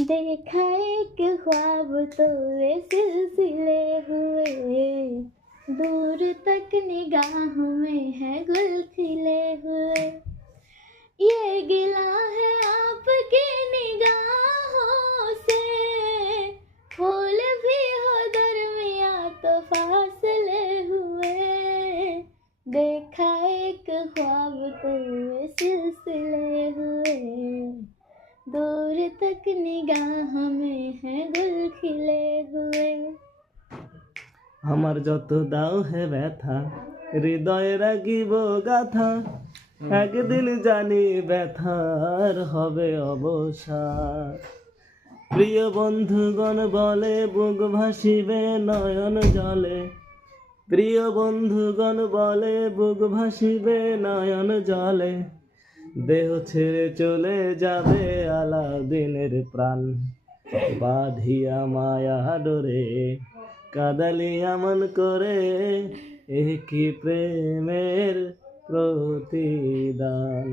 देखा एक ख्वाब तो वे सिलसिले हुए, दूर तक निगाहों में है गुल खिले हुए। ये गिला है आपकी निगाहों से, फूल भी हो दरमिया तो फासले हुए। देखा एक ख्वाब तो वे सिलसिले हुए, दूर तक निगाह में है गुल खिले हुए। আমার যত দাও হে ব্যথা হৃদয়ে রাখিব গাথা, একদিন জানি ব্যথার হবে অবসান। প্রিয় বন্ধুগণ বলে বুক ভাসিবে নয়ন জলে, প্রিয় বন্ধুগণ বলে বুক ভাসিবে নয়ন জলে। দেহ ছেড়ে চলে যাবে আলাদিনের প্রাণ, বাঁধিয়া মায়া ডোরে কাদালি আমন করে। এ কি প্রেমের প্রতিদান,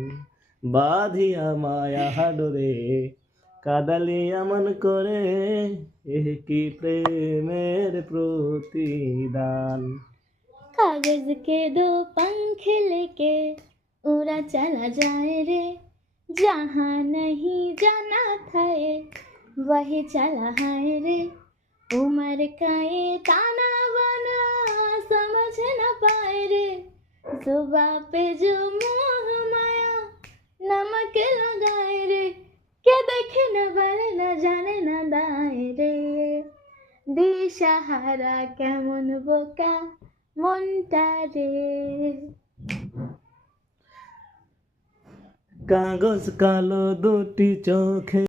বাঁধিয়া মায়া ডোরে কাদালি আমন করে। এ কি প্রেমের প্রতিদান। कागज के दो पंख लेके उड़ा चला जाए रे, जहाँ नहीं जाना था ये वही चला है रे। उम्र का ये ताना बाना समझ न पाए रे, जुबां पे जो मोह माया नमक लगाए रे। के देखे न बारे न जाने न दाए रे, दिशाहारा केमन बोका মনটা রে। কাগজ কালো দুটি চোখে